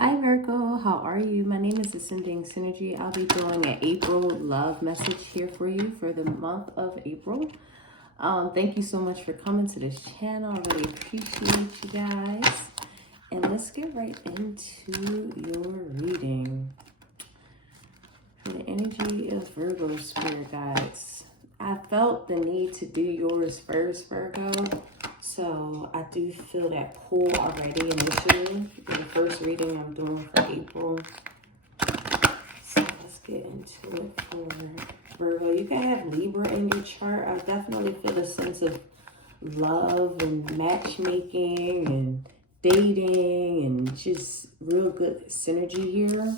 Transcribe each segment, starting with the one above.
Hi Virgo, how are you? My name is Ascending Synergy. I'll be doing an April love message here for you for the month of April. Thank you so much for coming to this channel. I really appreciate you guys. And let's get right into your reading. For the energy of Virgo spirit guides. I felt the need to do yours first, Virgo. So I do feel that pull already initially for the first reading I'm doing for April. So let's get into it for Virgo. You can have Libra in your chart. I definitely feel a sense of love and matchmaking and dating and just real good synergy here.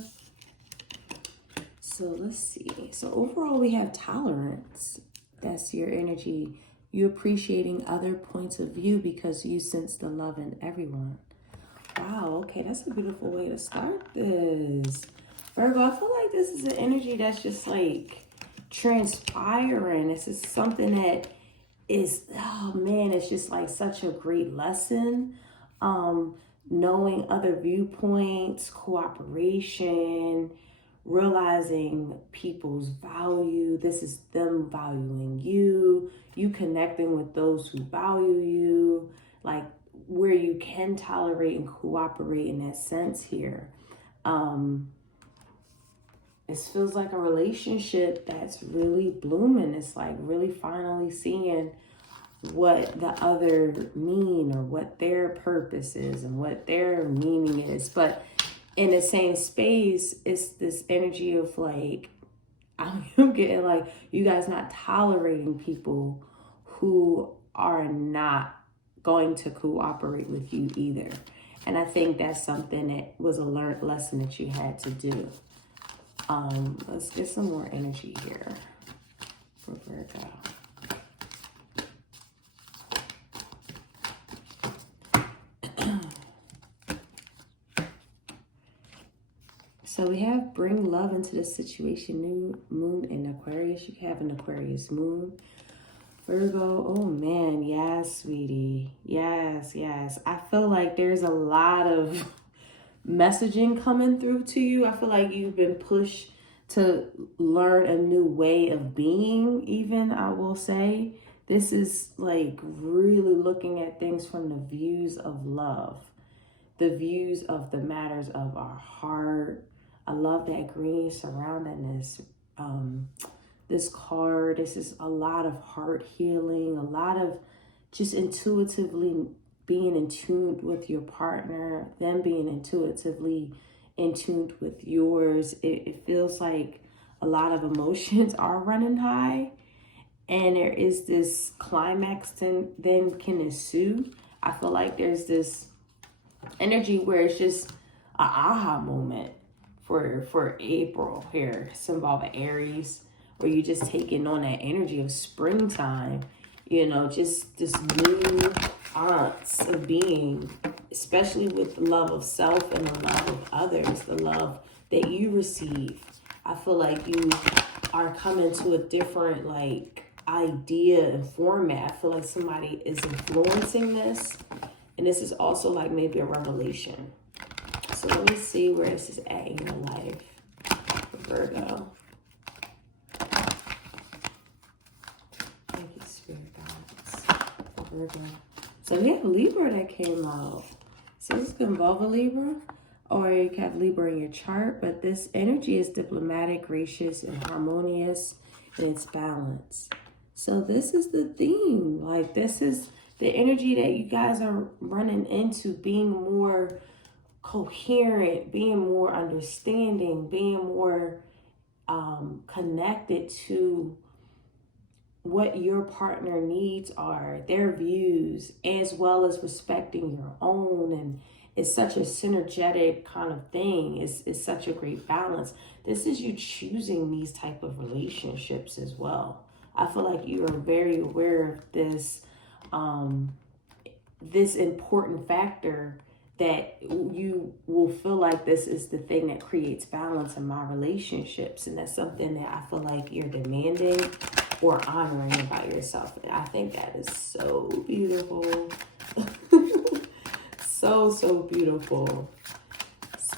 So let's see. So overall we have tolerance. That's your energy. You appreciating other points of view because you sense the love in everyone. Wow, okay, that's a beautiful way to start this. Virgo, I feel like this is an energy that's just like transpiring. This is something that is, oh man, it's just like such a great lesson. Knowing other viewpoints, cooperation, realizing people's value. This is them valuing you, you connecting with those who value you, like where you can tolerate and cooperate in that sense here. It feels like a relationship that's really blooming. It's like really finally seeing what the other mean or what their purpose is and what their meaning is. But in the same space, it's this energy of like, I'm getting like, you guys not tolerating people who are not going to cooperate with you either. And I think that's something that was a learned lesson that you had to do. Let's get some more energy here for Virgo. So we have bring love into the situation, new moon in Aquarius. You can have an Aquarius moon. Virgo, oh man, yes, sweetie. Yes, yes. I feel like there's a lot of messaging coming through to you. I feel like you've been pushed to learn a new way of being, even, I will say. This is like really looking at things from the views of love, the views of the matters of our heart. I love that green surrounding this card. This is a lot of heart healing, a lot of just intuitively being in tune with your partner, them being intuitively in tune with yours. It feels like a lot of emotions are running high, and there is this climax then can ensue. I feel like there's this energy where it's just an aha moment for April here. It's involving Aries, where you just taking on that energy of springtime, you know, just this new aunts of being, especially with the love of self and the love of others, the love that you receive. I feel like you are coming to a different like idea and format. I feel like somebody is influencing this, and this is also like maybe a revelation. So let me see where this is at in your life, Virgo. Thank you, Spirit Guides. Virgo. So we have Libra that came out. So this could involve a Libra, or you can have Libra in your chart, but this energy is diplomatic, gracious, and harmonious, and it's balanced. So this is the theme. Like, this is the energy that you guys are running into, being more coherent, being more understanding, being more connected to what your partner needs are, their views, as well as respecting your own. And it's such a synergetic kind of thing. It's such a great balance. This is you choosing these type of relationships as well. I feel like you are very aware of this, this important factor, that you will feel like this is the thing that creates balance in my relationships. And that's something that I feel like you're demanding or honoring about yourself. And I think that is so beautiful. So beautiful.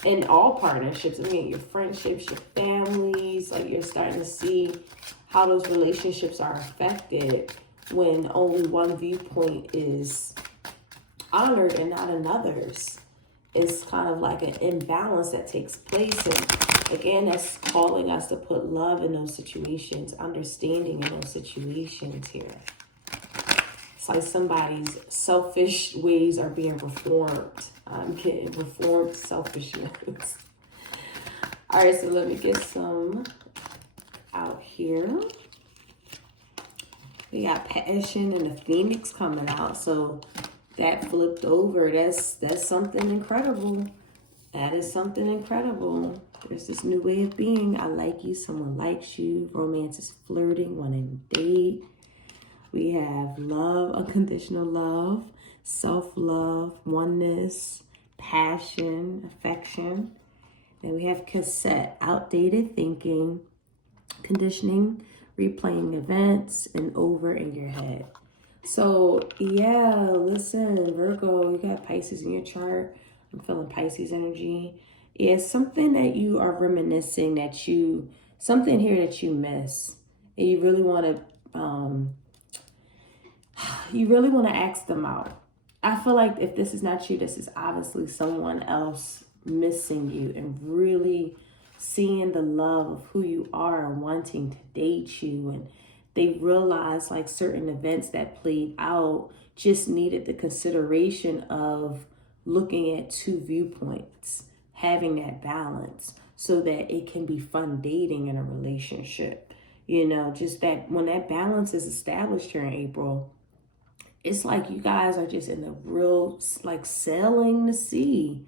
in all partnerships. I mean, your friendships, your families, like you're starting to see how those relationships are affected when only one viewpoint is honored and not another's. It's kind of like an imbalance that takes place. And again, that's calling us to put love in those situations, understanding in those situations here. It's like somebody's selfish ways are being reformed. I'm getting reformed selfishness. All right, so let me get some out here. We got passion and the phoenix coming out. So that flipped over. That's something incredible. That is something incredible. There's this new way of being. I like you. Someone likes you. Romance is flirting. Wanting to date. We have love, unconditional love, self-love, oneness, passion, affection. Then we have cassette, outdated thinking, conditioning, replaying events, and over in your head. So, yeah, listen, Virgo, you got Pisces in your chart. I'm feeling Pisces energy. Yeah, something that you are reminiscing, something here that you miss. And you really want to ask them out. I feel like if this is not you, this is obviously someone else missing you and really seeing the love of who you are and wanting to date you. And they realized like certain events that played out just needed the consideration of looking at two viewpoints, having that balance so that it can be fun dating in a relationship. You know, just that when that balance is established here in April, it's like you guys are just in the real, like sailing the sea,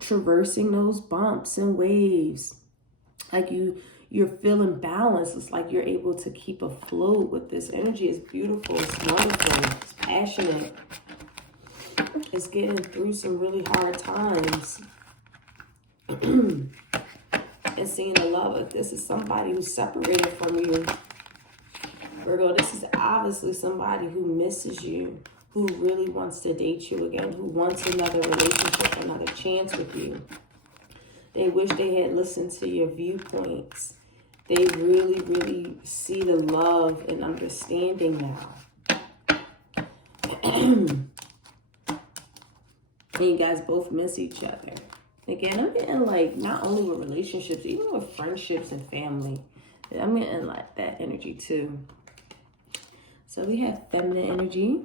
traversing those bumps and waves. Like you're feeling balanced. It's like you're able to keep afloat with this energy. It's beautiful. It's wonderful. It's passionate. It's getting through some really hard times. And seeing the love. If this is somebody who's separated from you, Virgo, this is obviously somebody who misses you, who really wants to date you again, who wants another relationship, another chance with you. They wish they had listened to your viewpoints. They really, really see the love and understanding now. And you guys both miss each other. Again, I'm getting like, not only with relationships, even with friendships and family. I'm getting like that energy too. So we have feminine energy.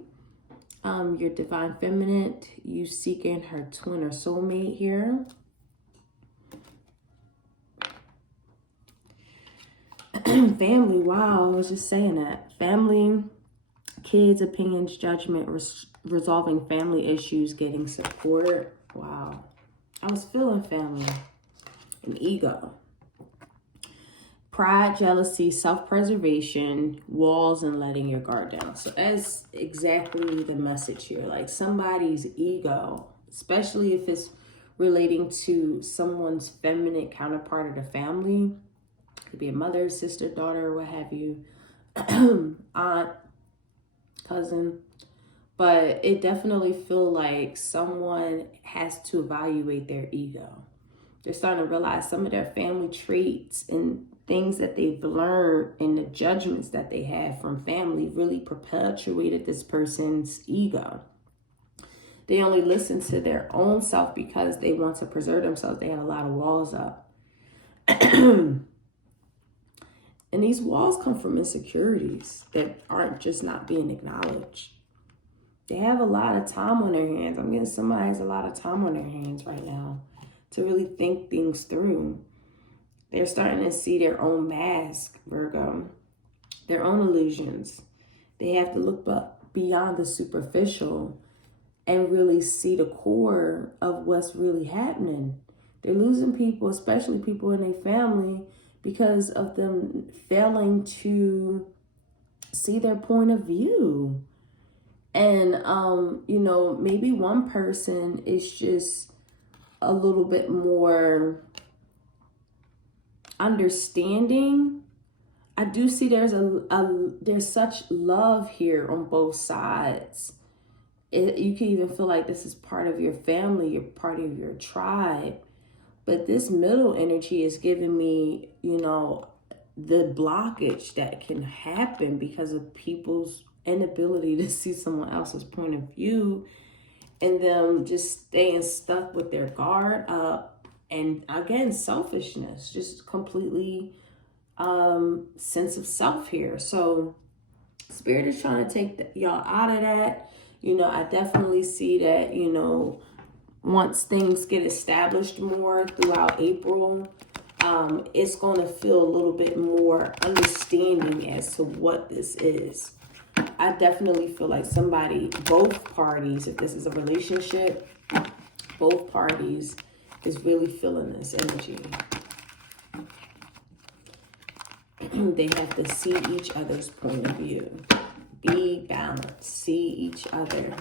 Your divine feminine, you seeking her twin or soulmate here. Family, wow, I was just saying that. Family, kids, opinions, judgment, resolving family issues, getting support. Wow. I was feeling family and ego. Pride, jealousy, self-preservation, walls, and letting your guard down. So that's exactly the message here. Like somebody's ego, especially if it's relating to someone's feminine counterpart of the family. Could be a mother, sister, daughter, what have you, aunt, cousin. But it definitely feels like someone has to evaluate their ego. They're starting to realize some of their family traits and things that they've learned and the judgments that they have from family really perpetuated this person's ego. They only listen to their own self because they want to preserve themselves. They have a lot of walls up. And these walls come from insecurities that aren't just not being acknowledged. They have a lot of time on their hands. I'm getting somebody has a lot of time on their hands right now to really think things through. They're starting to see their own mask, Virgo, their own illusions. They have to look beyond the superficial and really see the core of what's really happening. They're losing people, especially people in their family, because of them failing to see their point of view. And, you know, maybe one person is just a little bit more understanding. I do see there's such love here on both sides. You can even feel like this is part of your family, you're part of your tribe. But this middle energy is giving me, you know, the blockage that can happen because of people's inability to see someone else's point of view, and them just staying stuck with their guard up. And again, selfishness, just completely sense of self here. So Spirit is trying to take y'all out of that. You know, I definitely see that, you know, once things get established more throughout April, it's going to feel a little bit more understanding as to what this is. I definitely feel like somebody, both parties, if this is a relationship, both parties is really feeling this energy. They have to see each other's point of view. Be balanced. See each other.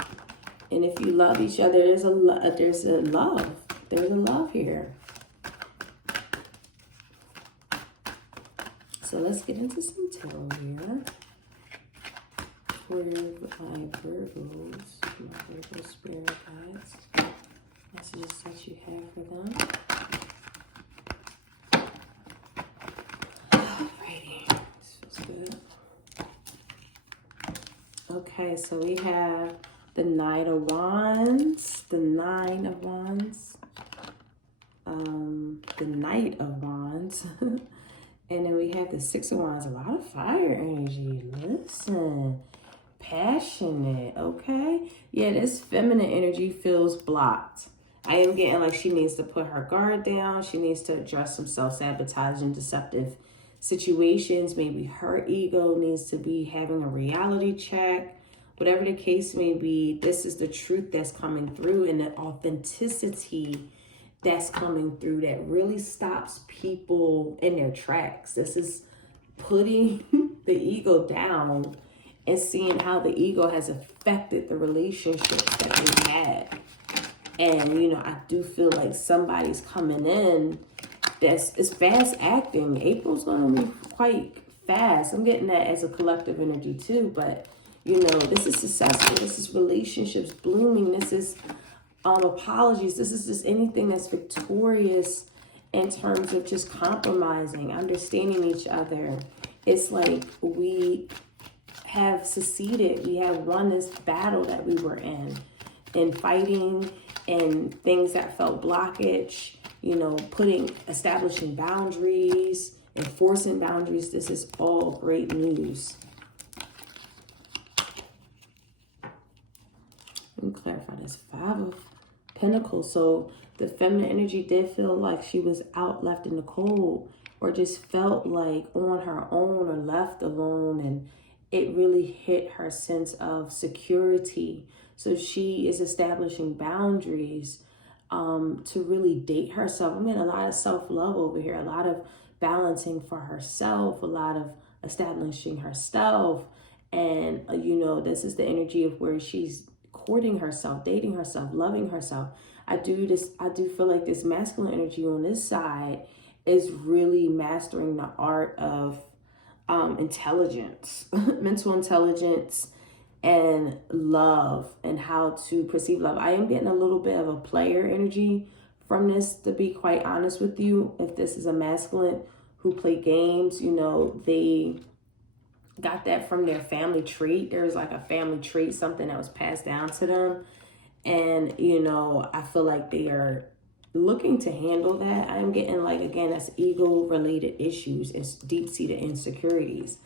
And if you love each other, there's a love. There's a love here. So let's get into some tarot here. For my Virgos, my Virgo spirit guides, messages that you have for them. Alrighty, this feels good. Okay, so we have the Knight of Wands, the Nine of Wands, the Knight of Wands, and then we have the Six of Wands. A lot of fire energy. Listen. Passionate, okay? Yeah, this feminine energy feels blocked. I am getting like she needs to put her guard down. She needs to address some self-sabotaging, deceptive situations. Maybe her ego needs to be having a reality check. Whatever the case may be, this is the truth that's coming through, and the authenticity that's coming through that really stops people in their tracks. This is putting the ego down and seeing how the ego has affected the relationships that they've had. And, you know, I do feel like somebody's coming in it's fast acting. April's going to be quite fast. I'm getting that as a collective energy too. But, you know, this is successful. This is relationships blooming. This is apologies. This is just anything that's victorious in terms of just compromising, understanding each other. It's like we have succeeded. We have won this battle that we were in fighting and things that felt blockage, you know, establishing boundaries, enforcing boundaries. This is all great news. Let me clarify this. Five of Pentacles. So the feminine energy did feel like she was out, left in the cold, or just felt like on her own or left alone, and it really hit her sense of security. So she is establishing boundaries to really date herself. I'm getting a lot of self-love over here, a lot of balancing for herself, a lot of establishing herself. And, you know, this is the energy of where she's courting herself, dating herself, loving herself. I do feel like this masculine energy on this side is really mastering the art of intelligence, mental intelligence, and love, and how to perceive love. I am getting a little bit of a player energy from this, to be quite honest with you. If this is a masculine who play games, you know, they got that from their family trait. There's like a family trait, something that was passed down to them. And, you know, I feel like they are looking to handle that. I'm getting like, again, that's ego related issues and deep-seated insecurities.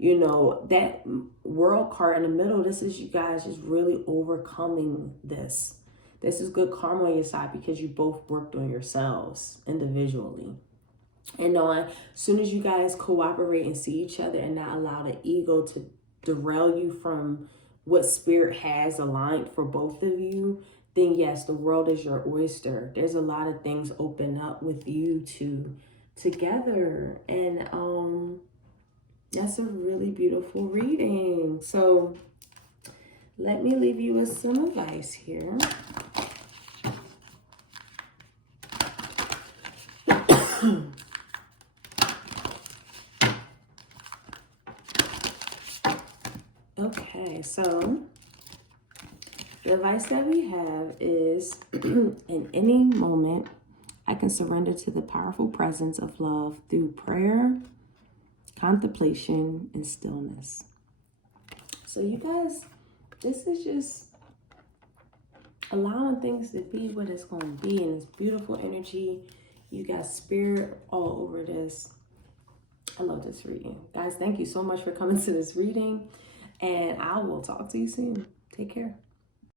You know, that world card in the middle, this is you guys just really overcoming this. This is good karma on your side because you both worked on yourselves individually. And knowing as soon as you guys cooperate and see each other and not allow the ego to derail you from what spirit has aligned for both of you, then yes, the world is your oyster. There's a lot of things open up with you two together. And that's a really beautiful reading. So let me leave you with some advice here. Okay, so the advice that we have is in any moment, I can surrender to the powerful presence of love through prayer, contemplation, and stillness. So you guys, this is just allowing things to be what it's going to be, and it's beautiful energy. You got spirit all over this. I love this reading. Guys, thank you so much for coming to this reading, and I will talk to you soon. Take care.